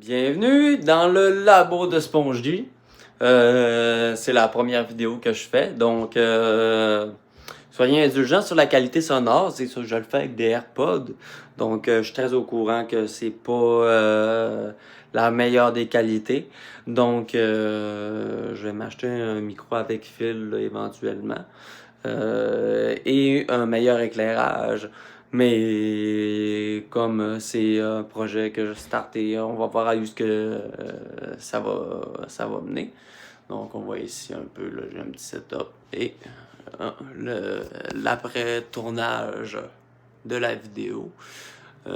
Bienvenue dans le labo de Spongy. C'est la première vidéo que je fais, donc soyez indulgents sur la qualité sonore. C'est sûr, je le fais avec des AirPods, donc je suis très au courant que c'est pas la meilleure des qualités. Donc je vais m'acheter un micro avec fil là, éventuellement et un meilleur éclairage. Mais comme c'est un projet que je starte et on va voir à où ce que ça va mener. Donc on voit ici un peu, là, j'ai un petit setup et l'après-tournage de la vidéo. Je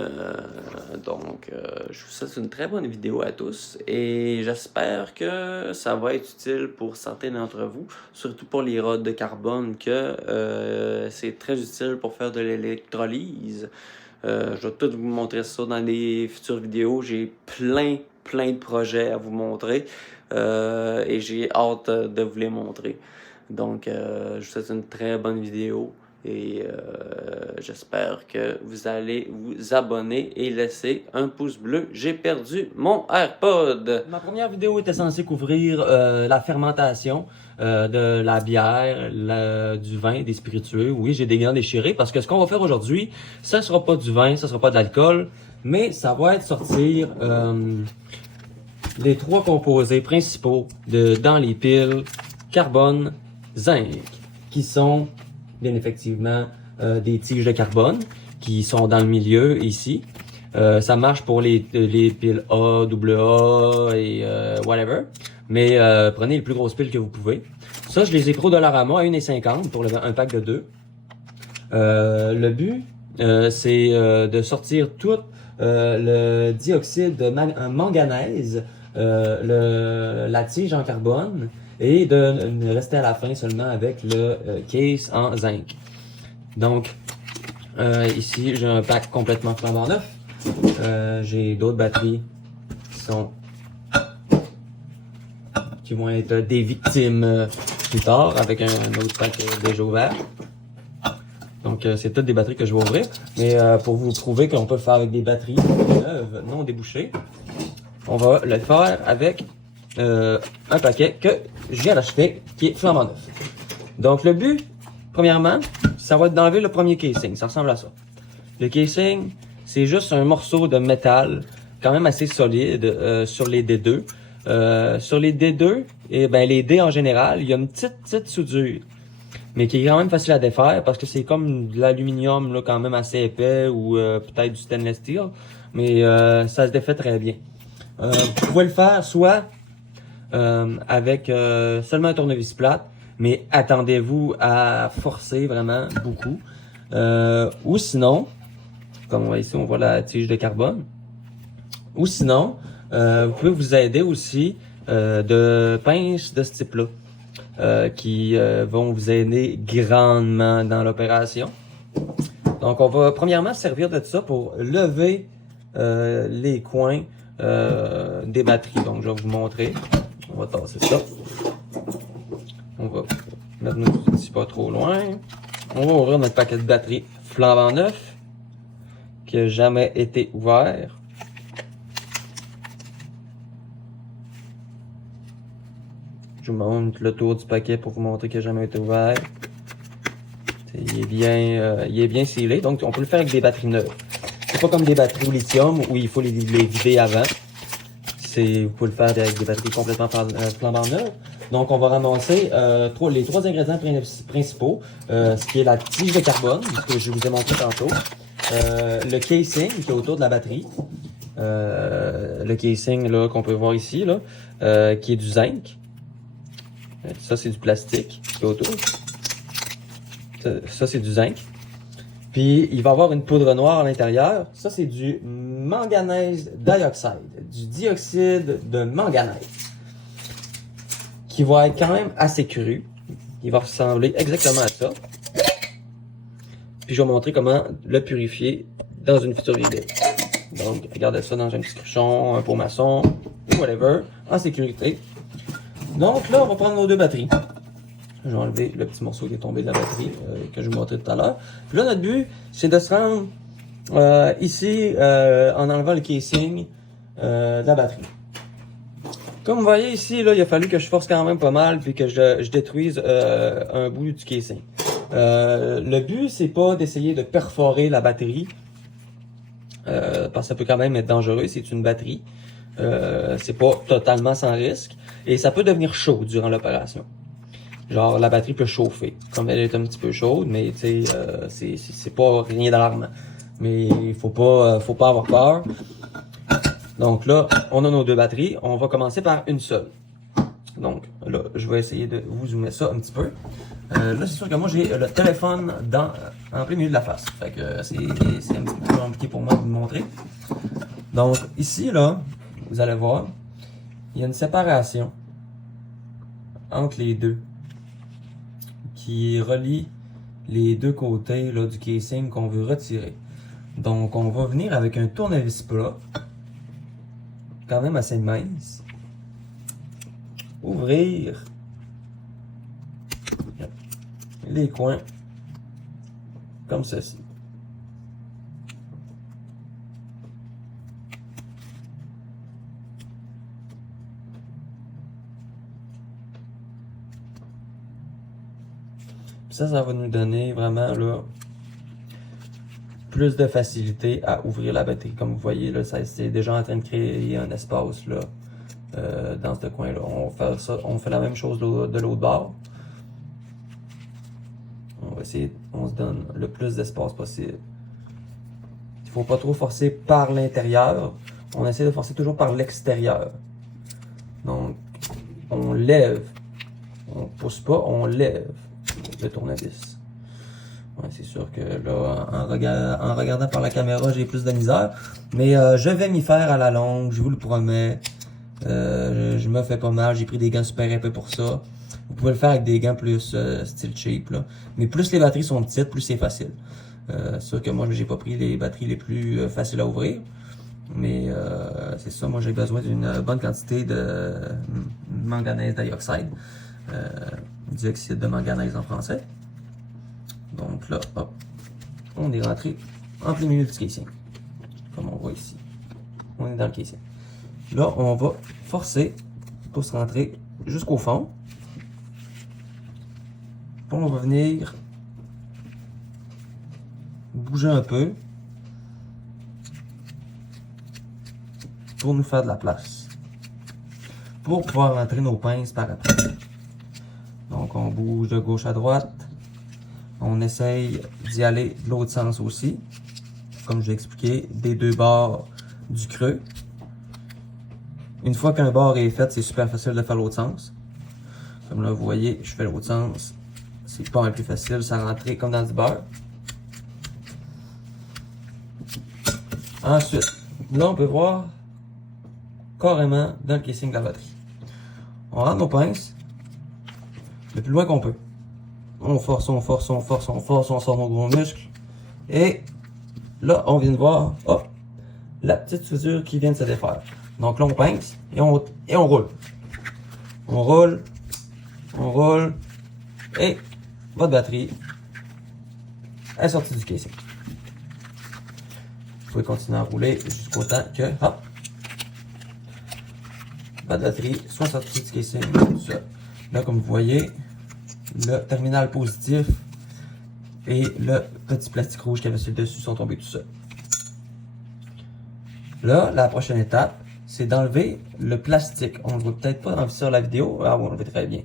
vous souhaite une très bonne vidéo à tous et j'espère que ça va être utile pour certains d'entre vous, surtout pour les rods de carbone, que c'est très utile pour faire de l'électrolyse. Je vais tout vous montrer ça dans les futures vidéos. J'ai plein de projets à vous montrer et j'ai hâte de vous les montrer. Donc, je vous souhaite une très bonne vidéo. Et j'espère que vous allez vous abonner et laisser un pouce bleu. J'ai perdu mon AirPod. Ma première vidéo était censée couvrir la fermentation de la bière, du vin, des spiritueux. Oui, j'ai des gants déchirés parce que ce qu'on va faire aujourd'hui, ça sera pas du vin, ça sera pas de l'alcool, mais ça va être sortir les trois composés principaux dans les piles carbone, zinc, qui sont bien effectivement des tiges de carbone qui sont dans le milieu ici. Ça marche pour les piles A, AA et whatever. Mais prenez les plus grosses piles que vous pouvez. Ça, je les ai pris au Dollarama à 1,50 pour un pack de 2. Le but, c'est de sortir tout le dioxyde de manganèse, la tige en carbone, et de rester à la fin seulement avec le case en zinc. Donc, ici, j'ai un pack complètement flambant neuf. J'ai d'autres batteries qui vont être des victimes plus tard avec un autre pack déjà ouvert. Donc, c'est toutes des batteries que je vais ouvrir. Mais pour vous prouver qu'on peut le faire avec des batteries neuves, non débouchées, on va le faire avec un paquet que je viens d'acheter qui est flambant neuf. Donc le but, premièrement, ça va être d'enlever le premier casing. Ça ressemble à ça. Le casing, c'est juste un morceau de métal quand même assez solide sur les D2. Sur les D2, et ben les D en général, il y a une petite soudure, mais qui est quand même facile à défaire parce que c'est comme de l'aluminium là, quand même assez épais ou peut-être du stainless steel, mais ça se défait très bien. Vous pouvez le faire soit avec seulement un tournevis plate, mais attendez-vous à forcer vraiment beaucoup. Ou sinon, comme on voit ici, on voit la tige de carbone. Ou sinon, vous pouvez vous aider aussi de pinces de ce type-là, qui vont vous aider grandement dans l'opération. Donc, on va premièrement servir de ça pour lever les coins des batteries. Donc, je vais vous montrer. On va tasser ça. On va mettre nos outils pas trop loin. On va ouvrir notre paquet de batteries flambant neuf qui n'a jamais été ouvert. Je vous montre le tour du paquet pour vous montrer qu'il n'a jamais été ouvert. Il est bien scellé, donc on peut le faire avec des batteries neuves. C'est pas comme des batteries au lithium où il faut les vider avant. Vous pouvez le faire avec des batteries complètement flambant neuves. Donc, on va ramasser les trois ingrédients principaux, ce qui est la tige de carbone, que je vous ai montré tantôt, le casing qui est autour de la batterie, le casing là qu'on peut voir ici, là, qui est du zinc. Ça, c'est du plastique qui est autour. Ça c'est du zinc. Puis, il va y avoir une poudre noire à l'intérieur. Ça, c'est du manganèse dioxide, du dioxyde de manganèse, qui va être quand même assez cru. Il va ressembler exactement à ça. Puis, je vais vous montrer comment le purifier dans une future vidéo. Donc, regardez ça dans un petit cruchon, un pot maçon, whatever, en sécurité. Donc là, on va prendre nos deux batteries. Je vais enlever le petit morceau qui est tombé de la batterie que je vous montrais tout à l'heure. Puis là, notre but, c'est de se rendre ici en enlevant le casing de la batterie. Comme vous voyez ici, là, il a fallu que je force quand même pas mal puis que je détruise un bout du casing. Le but, c'est pas d'essayer de perforer la batterie. Parce que ça peut quand même être dangereux, c'est une batterie. C'est pas totalement sans risque. Et ça peut devenir chaud durant l'opération. Genre, la batterie peut chauffer. Comme elle est un petit peu chaude, mais tu sais, c'est pas rien d'alarmant. Mais il faut pas avoir peur. Donc là, on a nos deux batteries. On va commencer par une seule. Donc là, je vais essayer de vous zoomer ça un petit peu. Là, c'est sûr que moi, j'ai le téléphone en plein milieu de la face. Fait que c'est un petit peu compliqué pour moi de vous montrer. Donc ici, là, vous allez voir, il y a une séparation entre les deux qui relie les deux côtés là, du casing qu'on veut retirer. Donc on va venir avec un tournevis plat, quand même assez mince, ouvrir les coins comme ceci. Ça va nous donner vraiment là plus de facilité à ouvrir la batterie. Comme vous voyez, là, c'est déjà en train de créer un espace là, dans ce coin-là. On fait la même chose de l'autre bord. On va essayer, on se donne le plus d'espace possible. Il ne faut pas trop forcer par l'intérieur. On essaie de forcer toujours par l'extérieur. Donc, on lève. On ne pousse pas, on lève le tournevis. Ouais, c'est sûr que là, en regardant par la caméra, j'ai plus de misère. Mais je vais m'y faire à la longue, je vous le promets. Je me fais pas mal, j'ai pris des gants super épais pour ça. Vous pouvez le faire avec des gants plus style cheap, là. Mais plus les batteries sont petites, plus c'est facile. C'est sûr que moi, j'ai pas pris les batteries les plus faciles à ouvrir. Mais c'est ça, moi j'ai besoin d'une bonne quantité de manganèse dioxide. Dioxyde de manganèse en français. Donc là, hop, on est rentré en plein milieu du casing. Comme on voit ici. On est dans le casing. Là, on va forcer pour se rentrer jusqu'au fond. Puis on va venir bouger un peu pour nous faire de la place. Pour pouvoir rentrer nos pinces par après. Donc on bouge de gauche à droite. On essaye d'y aller de l'autre sens aussi. Comme je l'ai expliqué, des deux bords du creux. Une fois qu'un bord est fait, c'est super facile de faire l'autre sens. Comme là, vous voyez, je fais l'autre sens. C'est pas un plus facile, ça rentrer comme dans du beurre. Ensuite, là, on peut voir carrément dans le casing de la batterie. On rentre nos pinces le plus loin qu'on peut. On force, on force, on force, on force, on sort nos gros muscles. Et là, on vient de voir, hop, la petite soudure qui vient de se défaire. Donc là, on pince et on roule. On roule, on roule, et votre batterie est sortie du casing. Vous pouvez continuer à rouler jusqu'au temps que, hop, votre batterie soit sortie du casing. Là, comme vous voyez, le terminal positif et le petit plastique rouge qui avait sur le dessus sont tombés tout seuls. Là, la prochaine étape, c'est d'enlever le plastique. On ne le voit peut-être pas sur la vidéo. Ah oui, on le voit très bien.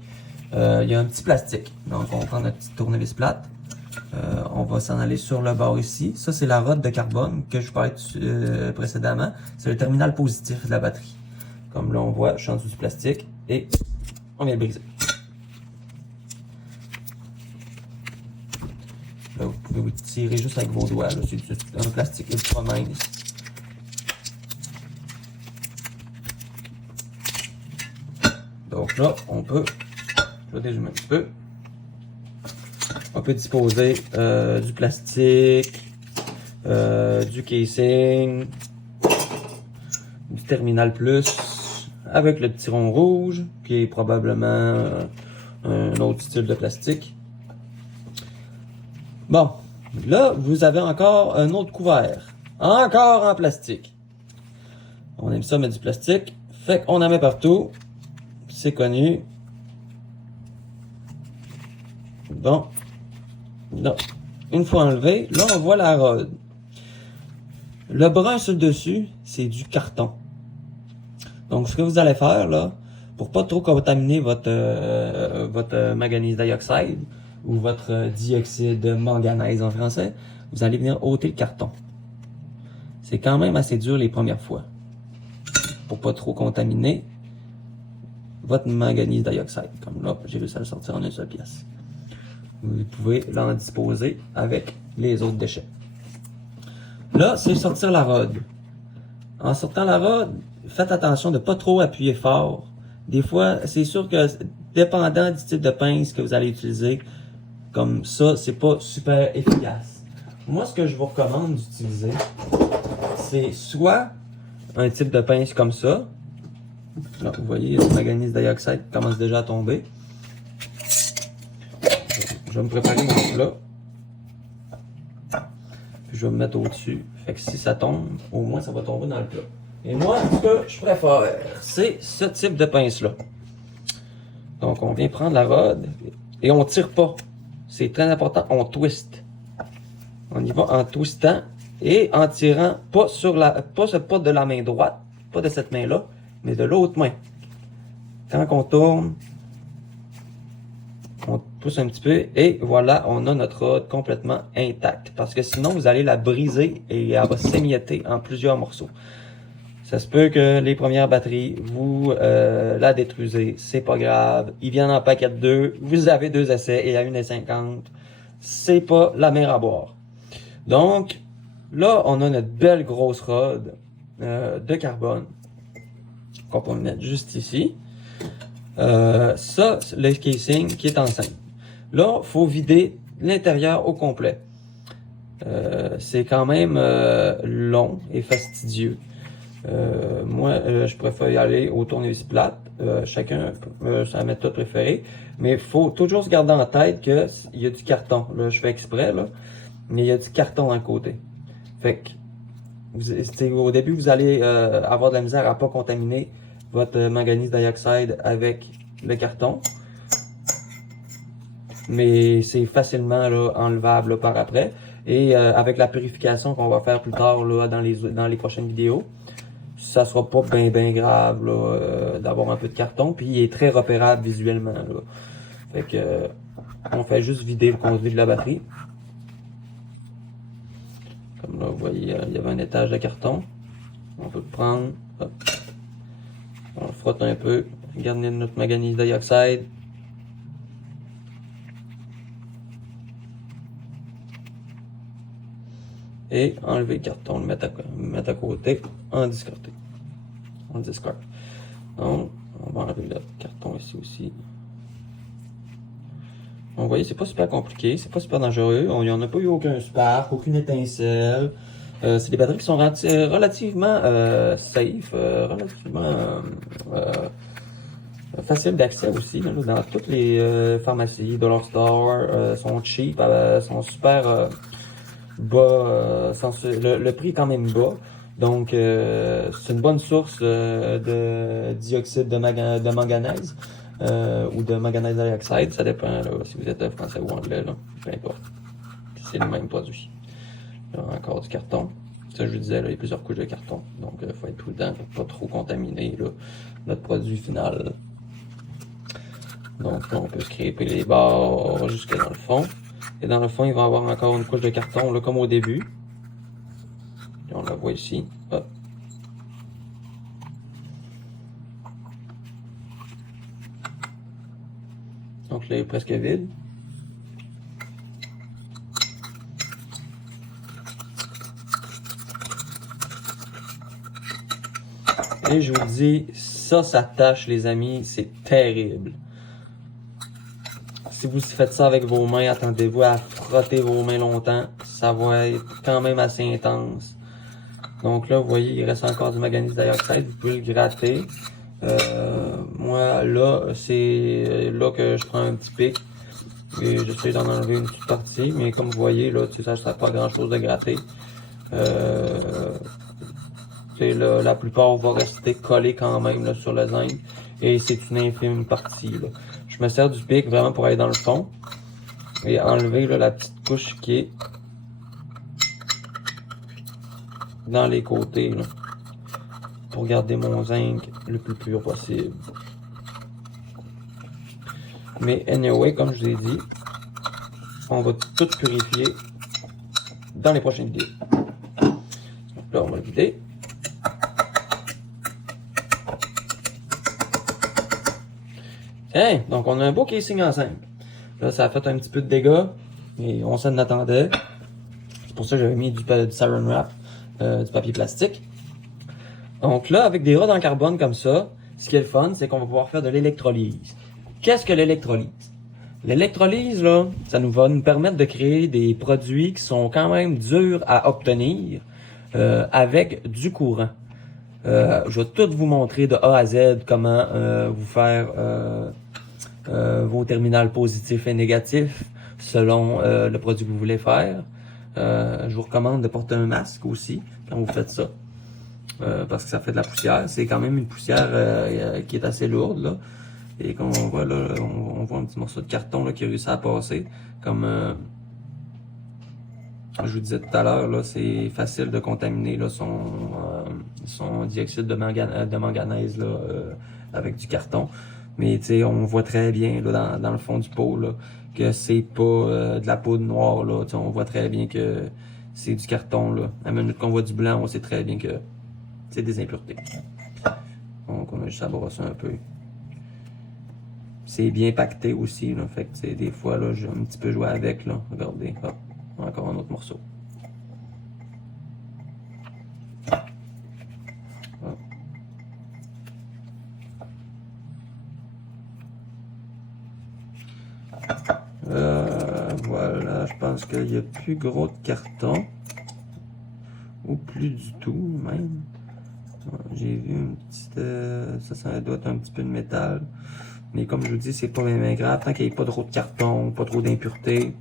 Il y a un petit plastique. Donc, on va prendre notre petite tournevis plate. On va s'en aller sur le bord ici. Ça, c'est la rod de carbone que je vous parlais précédemment. C'est le terminal positif de la batterie. Comme là, on voit, je suis en dessous du plastique et on vient le briser. Là, vous pouvez vous tirer juste avec vos doigts. C'est un plastique ultra mince. Donc là, on peut, je vais dézoomer un petit peu. On peut disposer du plastique, du casing, du terminal plus, avec le petit rond rouge, qui est probablement un autre style de plastique. Bon, là, vous avez encore un autre couvert, encore en plastique. On aime ça mettre du plastique. Fait qu'on en met partout. C'est connu. Bon. Là, une fois enlevé, là, on voit la rôde. Le brun sur le dessus, c'est du carton. Donc, ce que vous allez faire, là, pour pas trop contaminer votre manganèse dioxide ou votre dioxyde de manganèse en français, vous allez venir ôter le carton. C'est quand même assez dur les premières fois. Pour pas trop contaminer votre manganèse dioxide. Comme là, j'ai réussi à le sortir en une seule pièce. Vous pouvez l'en disposer avec les autres déchets. Là, c'est sortir la rôde. En sortant la rôde, faites attention de pas trop appuyer fort. Des fois, c'est sûr que dépendant du type de pince que vous allez utiliser, comme ça, c'est pas super efficace. Moi, ce que je vous recommande d'utiliser, c'est soit un type de pince comme ça. Là, vous voyez, le manganèse dioxide commence déjà à tomber. Je vais me préparer mon plat. Puis je vais me mettre au-dessus. Fait que si ça tombe, au moins ça va tomber dans le plat. Et moi, ce que je préfère, c'est ce type de pince-là. Donc, on vient prendre la rôde et on tire pas. C'est très important, on twist. On y va en twistant et en tirant pas pas de la main droite, pas de cette main-là, mais de l'autre main. Quand on tourne, on pousse un petit peu et voilà, on a notre rôde complètement intacte. Parce que sinon, vous allez la briser et elle va s'émietter en plusieurs morceaux. Ça se peut que les premières batteries, vous la détruisez, c'est pas grave. Ils viennent en paquet de 2, vous avez 2 essais et à 1,50$, c'est pas la mer à boire. Donc, là, on a notre belle grosse rôde de carbone qu'on peut mettre juste ici. Ça, le casing qui est enceinte. Là, faut vider l'intérieur au complet. C'est quand même long et fastidieux. Moi, je préfère y aller au tournevis plate. Chacun sa méthode préférée. Mais il faut toujours se garder en tête qu'il y a du carton. Là, je fais exprès, là. Mais il y a du carton à côté. Fait que, au début, vous allez avoir de la misère à pas contaminer votre manganèse dioxide avec le carton. Mais c'est facilement là, enlevable là, par après. Et avec la purification qu'on va faire plus tard là, dans les prochaines vidéos, ça sera pas bien grave d'avoir un peu de carton. Puis il est très repérable visuellement. Là. Fait que on fait juste vider le conduit de la batterie. Comme là, vous voyez, il y avait un étage de carton. On peut le prendre. Hop. On le frotte un peu. Garder notre manganèse dioxide. Et enlever le carton, le mettre à côté, en discarter. On le discarte. Donc, on va enlever le carton ici aussi. Donc, vous voyez, c'est pas super compliqué, c'est pas super dangereux. Il n'y en a pas eu aucun spark, aucune étincelle. C'est des batteries qui sont relativement safe, relativement faciles d'accès aussi. Là, dans toutes les pharmacies, Dollar Store, sont cheap, sont super bas. Le prix est quand même bas. Donc, c'est une bonne source de dioxyde de manganèse. Ou de manganèse dioxide, ça dépend là, si vous êtes français ou anglais, là, peu importe. C'est le même produit. Là, encore du carton. Ça, je vous disais, là, il y a plusieurs couches de carton. Donc, il faut être prudent pour pas trop contaminer là, notre produit final. Donc, là, on peut scraper les barres jusque dans le fond. Et dans le fond, il va y avoir encore une couche de carton, là, comme au début. Et on la voit ici. Hop. Donc là, il est presque vide. Et je vous dis, ça tâche, les amis, c'est terrible. Si vous faites ça avec vos mains, attendez-vous à frotter vos mains longtemps. Ça va être quand même assez intense. Donc là, vous voyez, il reste encore du manganèse dioxide. Vous pouvez le gratter. Moi, là, c'est là que je prends un petit pic. Et j'essaie d'en enlever une petite partie. Mais comme vous voyez, là, ça ne sert pas grand chose de gratter. La plupart va rester collé quand même là, sur le zinc. Et c'est une infime partie. Là. Je me sers du pic vraiment pour aller dans le fond. Et enlever là, la petite couche qui est dans les côtés. Là, pour garder mon zinc le plus pur possible. Mais anyway, comme je vous ai dit, on va tout purifier dans les prochaines vidéos. Donc là, on va le vider. Tiens, donc on a un beau casing en 5. Là, ça a fait un petit peu de dégâts, mais on s'en attendait. C'est pour ça que j'avais mis du saran wrap, du papier plastique. Donc là, avec des rods en carbone comme ça, ce qui est le fun, c'est qu'on va pouvoir faire de l'électrolyse. Qu'est-ce que l'électrolyse? L'électrolyse, là, ça va nous permettre de créer des produits qui sont quand même durs à obtenir avec du courant. Je vais tout vous montrer de A à Z comment vous faire vos terminales positifs et négatifs selon le produit que vous voulez faire. Je vous recommande de porter un masque aussi quand vous faites ça. Parce que ça fait de la poussière. C'est quand même une poussière qui est assez lourde, là. Et comme on voit là, on voit un petit morceau de carton là, qui a réussi à passer. Comme je vous disais tout à l'heure, là, c'est facile de contaminer là, son dioxyde de manganèse là, avec du carton. Mais tu sais, on voit très bien là, dans le fond du pot là, que c'est pas de la poudre noire. Là, on voit très bien que c'est du carton. Là. À la minute qu'on voit du blanc, on sait très bien que c'est des impuretés. Donc on a juste à brosser un peu. C'est bien pacté aussi, là. Fait que des fois, là, j'ai un petit peu joué avec, là. Regardez, hop, encore un autre morceau. Hop. Voilà, je pense qu'il n'y a plus gros de carton. Ou plus du tout, même. J'ai vu une petite... ça doit être un petit peu de métal. Mais comme je vous dis, c'est pas bien grave. Tant qu'il n'y ait pas trop de carton, pas trop d'impuretés,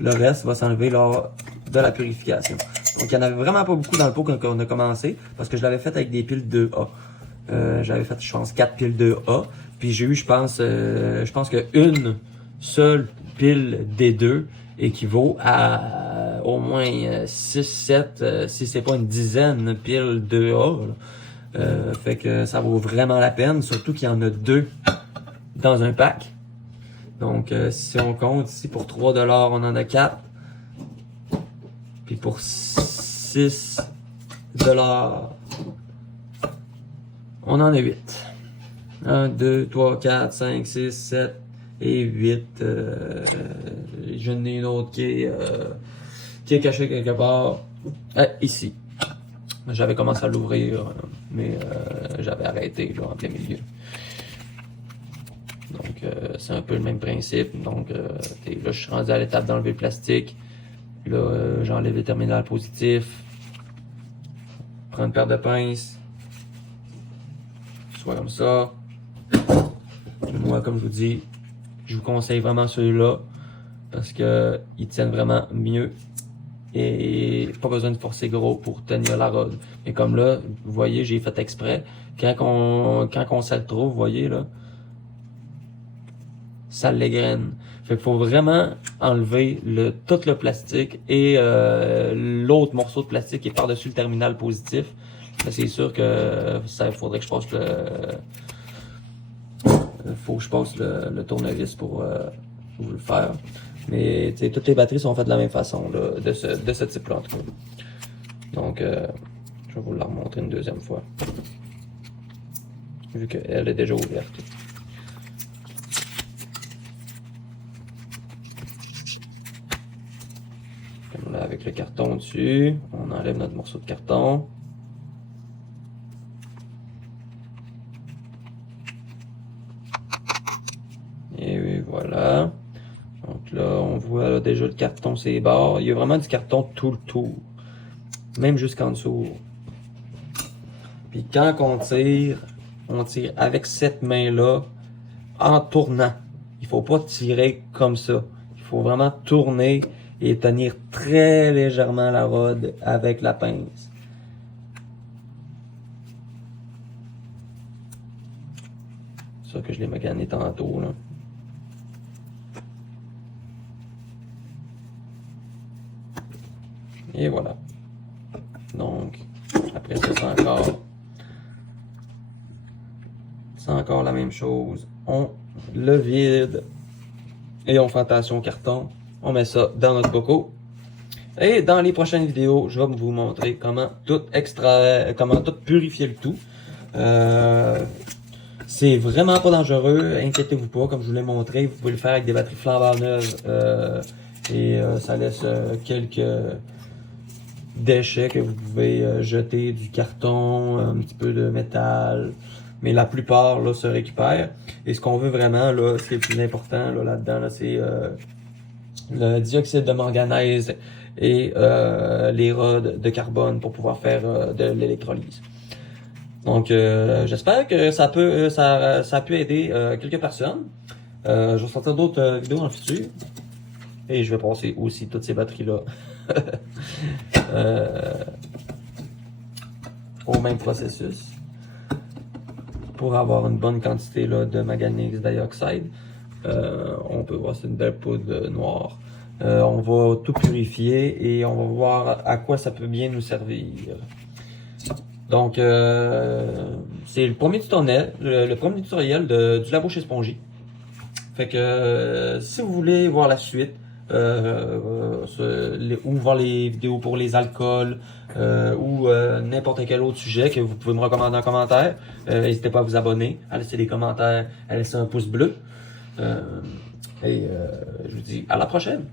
le reste va s'enlever lors de la purification. Donc, il n'y en avait vraiment pas beaucoup dans le pot quand on a commencé, parce que je l'avais fait avec des piles 2A. J'avais fait, je pense, 4 piles 2A. Puis j'ai eu, je pense qu'une seule pile D2 équivaut à au moins 6, 7, si c'est pas une dizaine de piles 2A. Là. Fait que ça vaut vraiment la peine, surtout qu'il y en a 2 dans un pack. Donc si on compte ici pour 3$, on en a 4. Puis pour 6$, on en a 8. 1, 2, 3, 4, 5, 6, 7 et 8. J'en ai une autre qui est cachée quelque part. Ici. J'avais commencé à l'ouvrir, mais j'avais arrêté là, en plein milieu. Donc, c'est un peu le même principe. Donc, là, je suis rendu à l'étape d'enlever le plastique. Là, j'enlève les terminales positifs. Prends une paire de pinces. Soit comme ça. Moi, comme je vous dis, je vous conseille vraiment ceux-là parce que ils tiennent vraiment mieux. Et pas besoin de forcer gros pour tenir la rod. Mais comme là, vous voyez, j'ai fait exprès. Quand on s'aide trop, vous voyez là, ça l'égrène. Fait qu'il faut vraiment enlever tout le plastique et l'autre morceau de plastique qui est par-dessus le terminal positif. C'est sûr que ça faudrait que je passe le tournevis pour vous le faire. Mais toutes les batteries sont faites de la même façon, là, de ce type-là en tout cas. Donc, je vais vous la remontrer une deuxième fois. Vu qu'elle est déjà ouverte. Comme là, avec le carton dessus, on enlève notre morceau de carton. Et oui, voilà. Donc là, on voit là, déjà le carton, c'est barres. Il y a vraiment du carton tout le tour. Même jusqu'en dessous. Puis quand on tire avec cette main-là en tournant. Il faut pas tirer comme ça. Il faut vraiment tourner et tenir très légèrement la rod avec la pince. ça que je l'ai magané tantôt, là. Et voilà. Donc, après ça, c'est encore la même chose. On le vide et on fait attention au carton. On met ça dans notre coco. Et dans les prochaines vidéos, je vais vous montrer comment tout extraire, comment tout purifier le tout. C'est vraiment pas dangereux, inquiétez-vous pas, comme je vous l'ai montré, vous pouvez le faire avec des batteries flambant neuves et ça laisse quelques déchets que vous pouvez jeter, du carton, un petit peu de métal, mais la plupart là se récupèrent. Et ce qu'on veut vraiment là, ce qui est le plus important là-dedans, là, c'est le dioxyde de manganèse et les rods de carbone pour pouvoir faire de l'électrolyse. Donc j'espère que ça a pu aider quelques personnes. Je vais sortir d'autres vidéos dans le futur. Et je vais passer aussi toutes ces batteries-là au même processus pour avoir une bonne quantité là, de manganèse dioxide. On peut voir c'est une belle poudre noire. On va tout purifier et on va voir à quoi ça peut bien nous servir. Donc, c'est le premier tutoriel, le premier tutoriel du labo chez Spongy. Fait que si vous voulez voir la suite, ou voir les vidéos pour les alcools, ou n'importe quel autre sujet que vous pouvez me recommander en commentaire, n'hésitez pas à vous abonner, à laisser des commentaires, à laisser un pouce bleu. Et je vous dis à la prochaine!